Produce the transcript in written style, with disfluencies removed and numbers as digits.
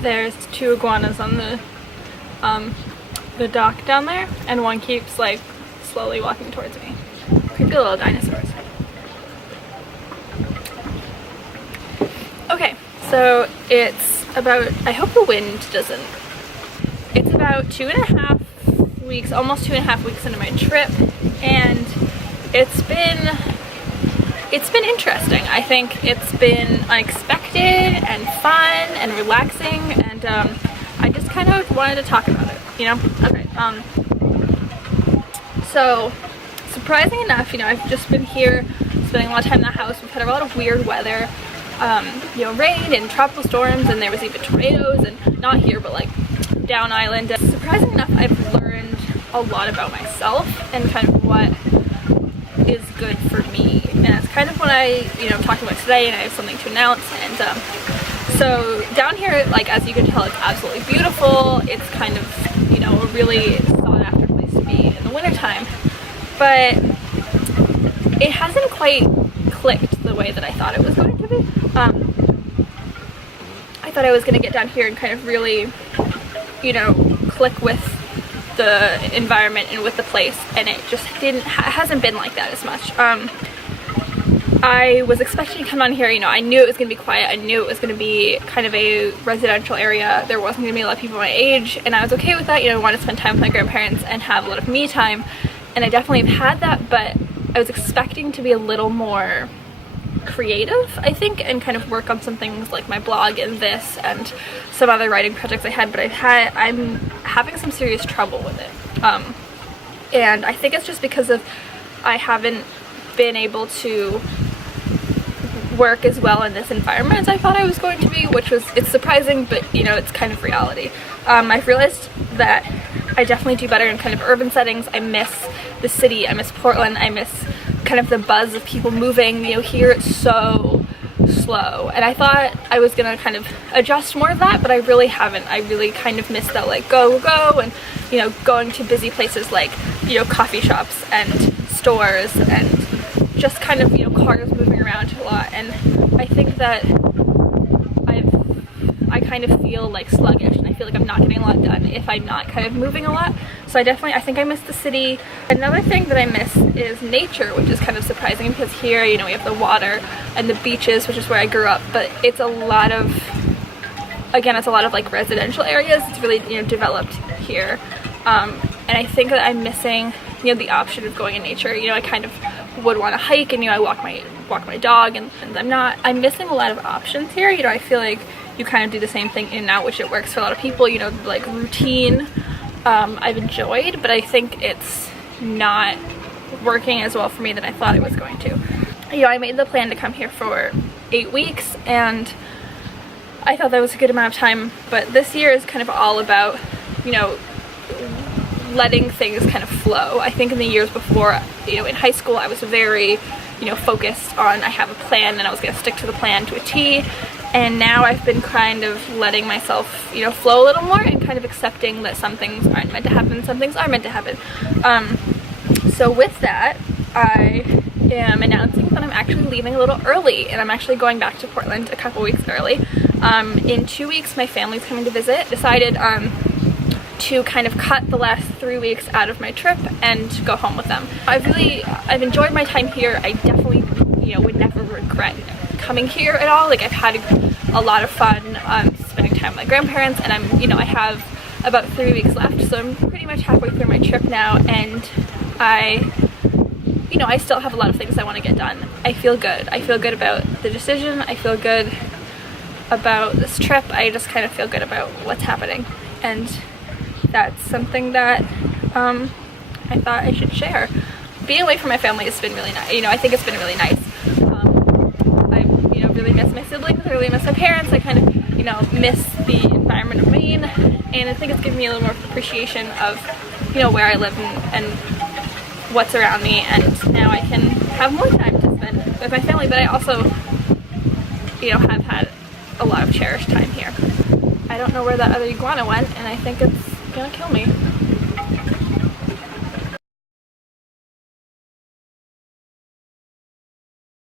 There's two iguanas on the dock down there, and one keeps like slowly walking towards me. Creepy little dinosaurs. Okay, so it's about, I hope the wind doesn't, it's about 2.5 weeks, almost 2.5 weeks into my trip, and it's been interesting. I think it's been unexpected and fun and relaxing, and I just kind of wanted to talk about it, you know? Okay, so surprising enough, you know, I've just been here spending a lot of time in the house. We've had a lot of weird weather, you know, rain and tropical storms, and there was even tornadoes, and not here, but like down island. And surprising enough, I've learned a lot about myself and kind of what is good for me, and that's kind of what I, you know, I'm talking about today, and I have something to announce. And so down here, like, as you can tell, it's absolutely beautiful. It's kind of, you know, a really sought after place to be in the wintertime, but it hasn't quite clicked the way that I thought it was going to be. I thought I was going to get down here and kind of really, you know, click with the environment and with the place, and it just hasn't been like that as much. I was expecting to come on here, you know, I knew it was going to be quiet, I knew it was going to be kind of a residential area, there wasn't going to be a lot of people my age, and I was okay with that. You know, I wanted to spend time with my grandparents and have a lot of me time, and I definitely have had that, but I was expecting to be a little more creative, I think, and kind of work on some things like my blog and this and some other writing projects I had, but I'm having some serious trouble with it. And I think it's just because of I haven't been able to work as well in this environment as I thought I was going to be, which was, it's surprising, but you know, it's kind of reality. I've realized that I definitely do better in kind of urban settings. I miss the city, I miss Portland, I miss kind of the buzz of people moving. You know, here it's so slow, and I thought I was gonna kind of adjust more of that, but I really haven't. I really kind of miss that, like, go and, you know, going to busy places like, you know, coffee shops and stores and just kind of, you know, cars moving around a lot. And I think that I kind of feel like sluggish, and I feel like I'm not getting a lot done if I'm not kind of moving a lot. So I think I miss the city. Another thing that I miss is nature, which is kind of surprising because here, you know, we have the water and the beaches, which is where I grew up, but it's a lot of, again, it's a lot of like residential areas. It's really, you know, developed here. And I think that I'm missing, you know, the option of going in nature. You know, I kind of would want to hike, and, you know, I walk my dog, and I'm missing a lot of options here. You know, I feel like you kind of do the same thing in and out, which it works for a lot of people, you know, like routine. I've enjoyed, but I think it's not working as well for me than I thought it was going to. You know, I made the plan to come here for 8 weeks, and I thought that was a good amount of time, but this year is kind of all about, you know, letting things kind of flow. I think in the years before, you know, in high school, I was very, you know, focused on, I have a plan and I was going to stick to the plan to a T. And now I've been kind of letting myself, you know, flow a little more and kind of accepting that some things aren't meant to happen, some things are meant to happen. So with that, I am announcing that I'm actually leaving a little early, and I'm actually going back to Portland a couple weeks early. In 2 weeks, my family's coming to visit. Decided to kind of cut the last 3 weeks out of my trip and go home with them. I've enjoyed my time here. I definitely, you know, would never regret coming here at all. Like, I've had a lot of fun spending time with my grandparents, and I'm, you know, I have about 3 weeks left, so I'm pretty much halfway through my trip now, and you know, I still have a lot of things I want to get done. I feel good. I feel good about the decision. I feel good about this trip. I just kind of feel good about what's happening, and that's something that I thought I should share. Being away from my family has been really nice. You know, I think it's been really nice. I, you know, really miss my siblings. I really miss my parents. I kind of, you know, miss the environment of Maine, and I think it's given me a little more appreciation of, you know, where I live and what's around me, and now I can have more time to spend with my family, but I also, you know, have had a lot of cherished time here. I don't know where that other iguana went, and I think it's gonna kill me.